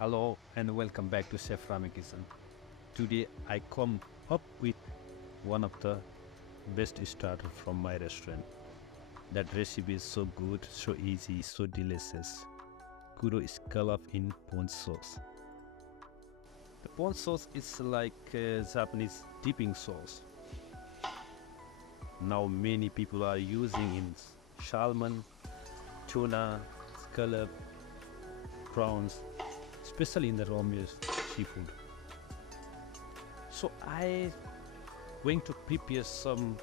Hello and welcome back to Chef Ramy Kitchen. Today I come up with one of the best starter from my restaurant. That recipe is so good, so easy, so delicious. Kuro scallop in ponzu sauce. The ponzu sauce is like Japanese dipping sauce. Now many people are using in salmon, tuna, scallop, prawns, especially in the Ramy seafood. So I going to prepare some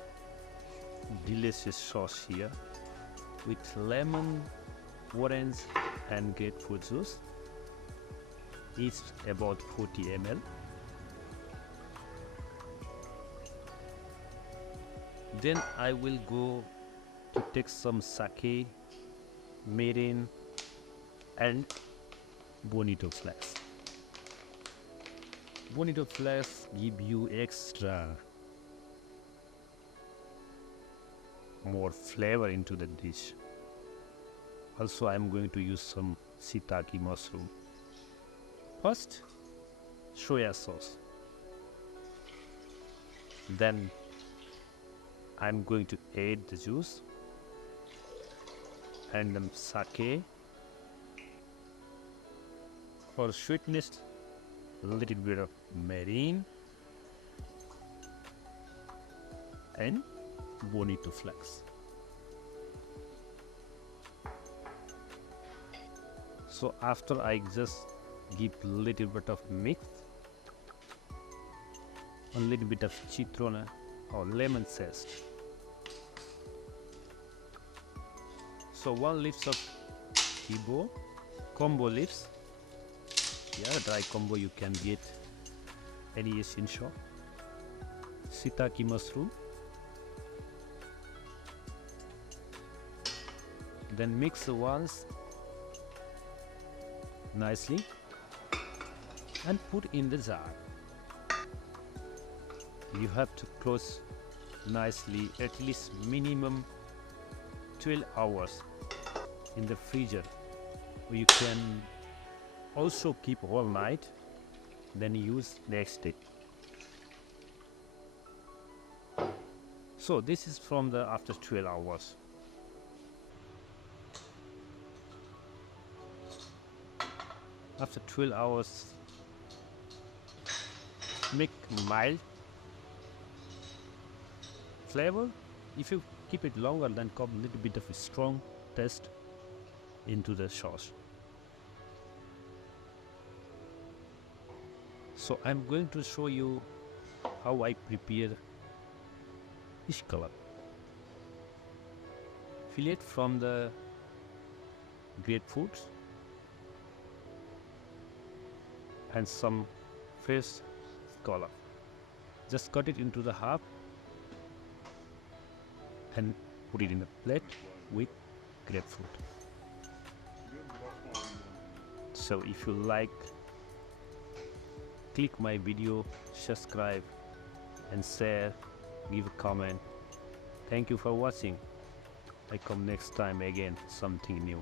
delicious sauce here with lemon, orange and grapefruit juice. Each about 40 ml. Then I will go to take some sake, mirin and bonito flakes. Bonito flakes give you extra more flavor into the dish. Also I am going to use some shiitake mushroom. First, soya sauce. Then I am going to add the juice and then sake. For sweetness, a little bit of mirin and bonito flakes. So after I just give a little bit of mix, a little bit of citron or lemon zest. So 1 leaves of kombu leaves. Yeah, dry kombu you can get any Asian shop. Shiitake mushroom. Then mix once nicely and put in the jar. You have to close nicely at least minimum 12 hours in the freezer. You can also keep all night, then use next day. So this is from the after 12 hours. After 12 hours, make mild flavor. If you keep it longer, then come a little bit of a strong taste into the sauce. So I'm going to show you how I prepare scallop. Fillet from the grapefruit and some fresh scallop. Just cut it into the half and put it in a plate with grapefruit. So if you like, click my video, subscribe and share, give a comment. Thank you for watching. I come next time again, something new.